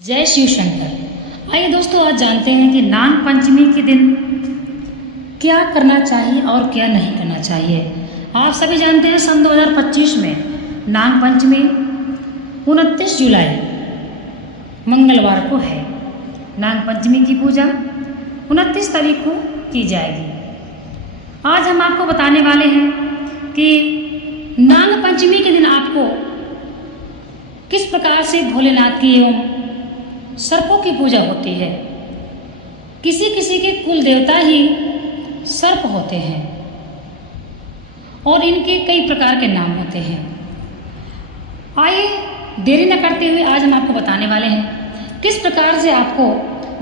जय शिव शंकर। आइए दोस्तों, आज जानते हैं कि नाग पंचमी के दिन क्या करना चाहिए और क्या नहीं करना चाहिए। आप सभी जानते हैं सन 2025 में नाग पंचमी 29 जुलाई मंगलवार को है। नाग पंचमी की पूजा 29 तारीख को की जाएगी। आज हम आपको बताने वाले हैं कि नाग पंचमी के दिन आपको किस प्रकार से भोलेनाथ की एवं सर्पों की पूजा होती है। किसी किसी के कुल देवता ही सर्प होते हैं और इनके कई प्रकार के नाम होते हैं। आइए देरी न करते हुए आज हम आपको बताने वाले हैं किस प्रकार से आपको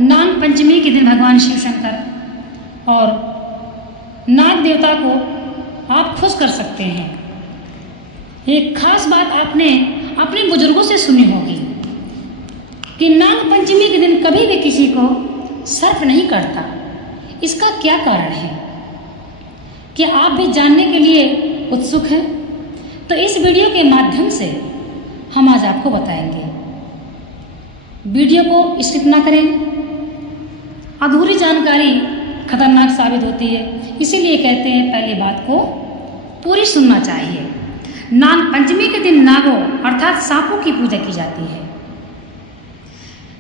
नाग पंचमी के दिन भगवान शिव शंकर और नाग देवता को आप खुश कर सकते हैं। एक खास बात आपने अपने बुजुर्गों से सुनी होगी कि नाग पंचमी के दिन कभी भी किसी को सर्प नहीं काटता। इसका क्या कारण है? क्या आप भी जानने के लिए उत्सुक हैं? तो इस वीडियो के माध्यम से हम आज आपको बताएंगे। वीडियो को स्किप ना करें। अधूरी जानकारी खतरनाक साबित होती है, इसीलिए कहते हैं पहले बात को पूरी सुनना चाहिए। नाग पंचमी के दिन नागों अर्थात सांपों की पूजा की जाती है,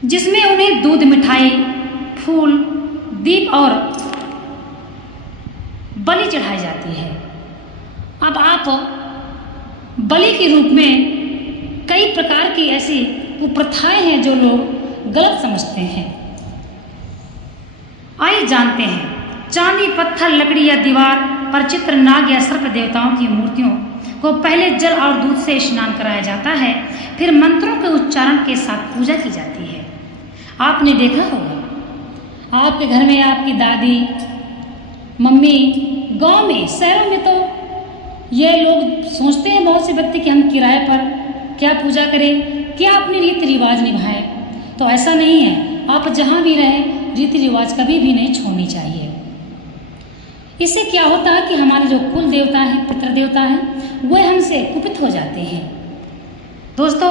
जिसमें उन्हें दूध, मिठाई, फूल, दीप और बलि चढ़ाई जाती है। अब आप बलि के रूप में कई प्रकार की ऐसी कुप्रथाएं हैं जो लोग गलत समझते हैं। आइए जानते हैं। चांदी, पत्थर, लकड़ी या दीवार पर चित्र नाग या सर्प देवताओं की मूर्तियों को पहले जल और दूध से स्नान कराया जाता है, फिर मंत्रों के उच्चारण के साथ पूजा की जाती है। आपने देखा होगा आपके घर में आपकी दादी, मम्मी, गांव में, शहरों में तो ये लोग सोचते हैं बहुत से व्यक्ति कि हम किराए पर क्या पूजा करें, क्या अपने रीति रिवाज निभाएं। तो ऐसा नहीं है। आप जहाँ भी रहें रीति रिवाज कभी भी नहीं छोड़नी चाहिए। इससे क्या होता है कि हमारे जो कुल देवता हैं, पितृ देवता हैं, वह हमसे कुपित हो जाते हैं। दोस्तों,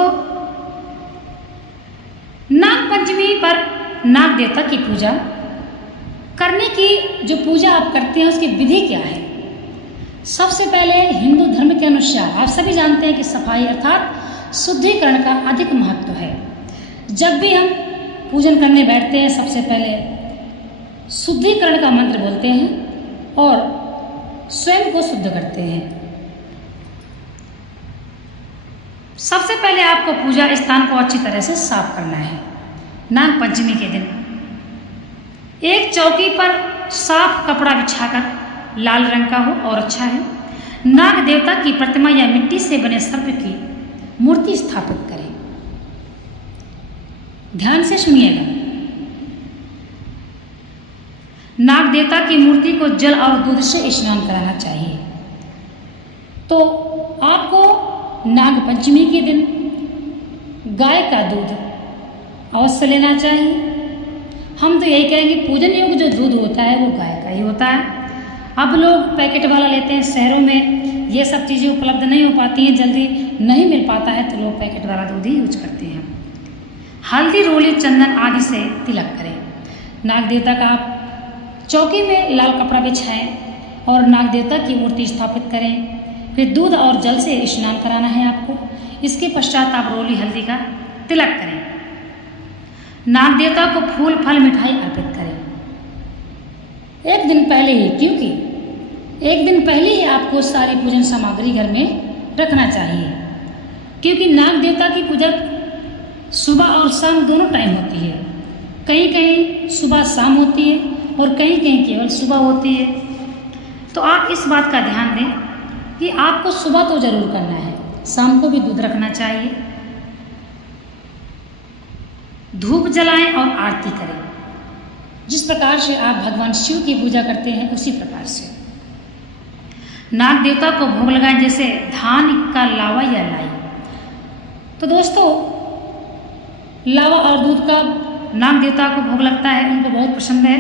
नाग पंचमी पर नाग देवता की पूजा करने की जो पूजा आप करते हैं उसकी विधि क्या है? सबसे पहले हिंदू धर्म के अनुसार आप सभी जानते हैं कि सफाई अर्थात शुद्धिकरण का अधिक महत्व है। जब भी हम पूजन करने बैठते हैं सबसे पहले शुद्धिकरण का मंत्र बोलते हैं और स्वयं को शुद्ध करते हैं। सबसे पहले आपको पूजा स्थान को अच्छी तरह से साफ करना है। नाग पंचमी के दिन एक चौकी पर साफ कपड़ा बिछाकर, लाल रंग का हो और अच्छा है, नाग देवता की प्रतिमा या मिट्टी से बने सर्प की मूर्ति स्थापित करें। ध्यान से सुनिएगा। नाग देवता की मूर्ति को जल और दूध से स्नान कराना चाहिए। तो आपको नाग पंचमी के दिन गाय का दूध अवश्य लेना चाहिए। हम तो यही कहेंगे पूजन योग्य जो दूध होता है वो गाय का ही होता है। अब लोग पैकेट वाला लेते हैं। शहरों में ये सब चीज़ें उपलब्ध नहीं हो पाती हैं, जल्दी नहीं मिल पाता है, तो लोग पैकेट वाला दूध ही यूज करते हैं। हल्दी, रोली, चंदन आदि से तिलक करें। नाग देवता का आप चौकी में लाल कपड़ा बिछाएं और नाग देवता की मूर्ति स्थापित करें। फिर दूध और जल से स्नान कराना है आपको। इसके पश्चात आप रोली, हल्दी का तिलक करें। नाग देवता को फूल, फल, मिठाई अर्पित करें। एक दिन पहले ही, क्योंकि एक दिन पहले ही आपको सारी पूजन सामग्री घर में रखना चाहिए, क्योंकि नाग देवता की पूजा सुबह और शाम दोनों टाइम होती है। कहीं कहीं सुबह शाम होती है और कहीं कहीं केवल सुबह होती है। तो आप इस बात का ध्यान दें कि आपको सुबह तो जरूर करना है, शाम को भी दूध रखना चाहिए। धूप जलाएं और आरती करें। जिस प्रकार से आप भगवान शिव की पूजा करते हैं उसी प्रकार से नाग देवता को भोग लगाएं, जैसे धान का लावा या लाई। तो दोस्तों, लावा और दूध का नाग देवता को भोग लगता है, उनको बहुत पसंद है।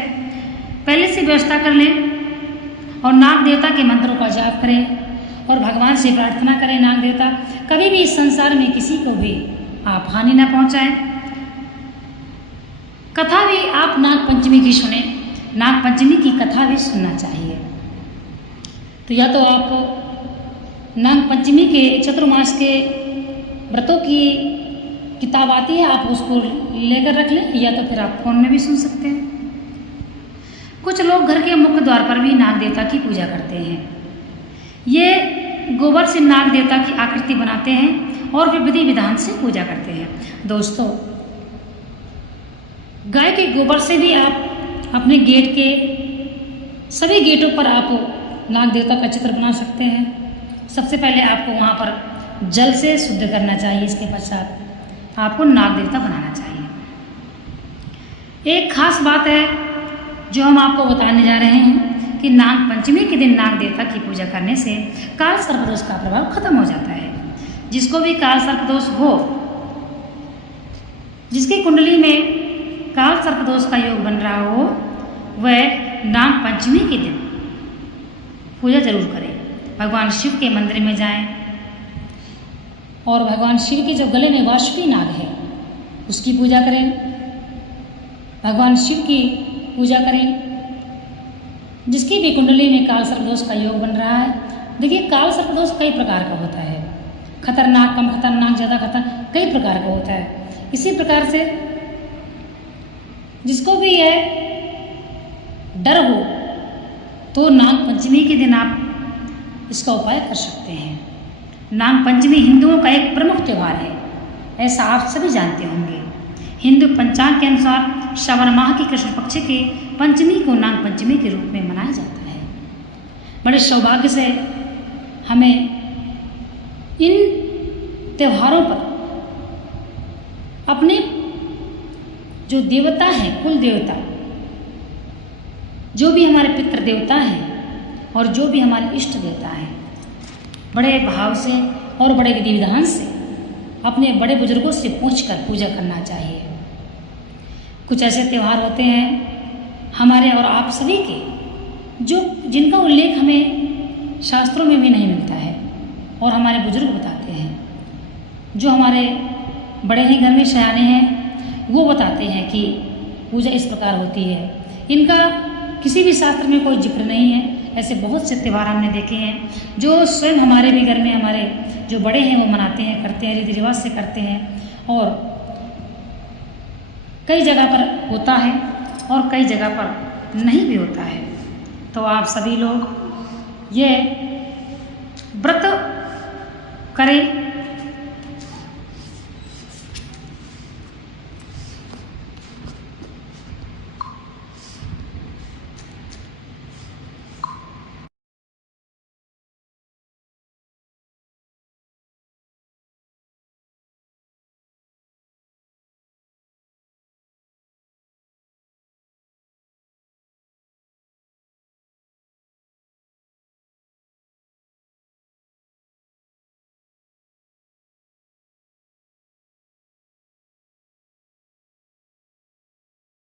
पहले से व्यवस्था कर लें और नाग देवता के मंत्रों का जाप करें और भगवान से प्रार्थना करें, नाग देवता कभी भी इस संसार में किसी को भी आप हानि न पहुंचाएं। आप नाग पंचमी की सुने, नाग पंचमी की कथा भी सुनना चाहिए। तो या तो आप नाग पंचमी के चतुर्मास के व्रतों की किताब आती है, आप उसको लेकर रख लें, या तो फिर आप फ़ोन में भी सुन सकते हैं। कुछ लोग घर के मुख्य द्वार पर भी नाग देवता की पूजा करते हैं। ये गोबर से नाग देवता की आकृति बनाते हैं और फिर विधि विधान से पूजा करते हैं। दोस्तों, गाय के गोबर से भी आप अपने गेट के सभी गेटों पर आप नाग देवता का चित्र बना सकते हैं। सबसे पहले आपको वहाँ पर जल से शुद्ध करना चाहिए, इसके पश्चात आपको नाग देवता बनाना चाहिए। एक खास बात है जो हम आपको बताने जा रहे हैं कि नाग पंचमी के दिन नाग देवता की पूजा करने से काल सर्पदोष का प्रभाव खत्म हो जाता है। जिसको भी काल सर्पदोष हो, जिसकी कुंडली में काल सर्पदोष का योग बन रहा हो, वह नाग पंचमी के दिन पूजा जरूर करें। भगवान शिव के मंदिर में जाएं और भगवान शिव के जो गले में वासुकी नाग है उसकी पूजा करें, भगवान शिव की पूजा करें। जिसकी भी कुंडली में काल सर्पदोष का योग बन रहा है, देखिए काल सर्पदोष कई प्रकार का होता है, खतरनाक, कम खतरनाक, ज़्यादा खतरनाक, कई प्रकार का होता है। इसी प्रकार से जिसको भी यह डर हो तो नाग पंचमी के दिन आप इसका उपाय कर सकते हैं। नाग पंचमी हिंदुओं का एक प्रमुख त्यौहार है, ऐसा आप सभी जानते होंगे। हिंदू पंचांग के अनुसार श्रावण माह की कृष्ण पक्ष के पंचमी को नाग पंचमी के रूप में मनाया जाता है। बड़े सौभाग्य से हमें इन त्योहारों पर अपने जो देवता हैं, कुल देवता, जो भी हमारे पितृ देवता हैं और जो भी हमारे इष्ट देवता हैं, बड़े भाव से और बड़े विधि विधान से अपने बड़े बुजुर्गों से पूछकर पूजा करना चाहिए। कुछ ऐसे त्यौहार होते हैं हमारे और आप सभी के, जो जिनका उल्लेख हमें शास्त्रों में भी नहीं मिलता है और हमारे बुजुर्ग बताते हैं। जो हमारे बड़े हैं, घर में सयाने हैं, वो बताते हैं कि पूजा इस प्रकार होती है। इनका किसी भी शास्त्र में कोई जिक्र नहीं है। ऐसे बहुत से त्यौहार हमने देखे हैं जो स्वयं हमारे भी घर में हमारे जो बड़े हैं वो मनाते हैं, करते हैं, रीति रिवाज से करते हैं और कई जगह पर होता है और कई जगह पर नहीं भी होता है। तो आप सभी लोग ये व्रत करें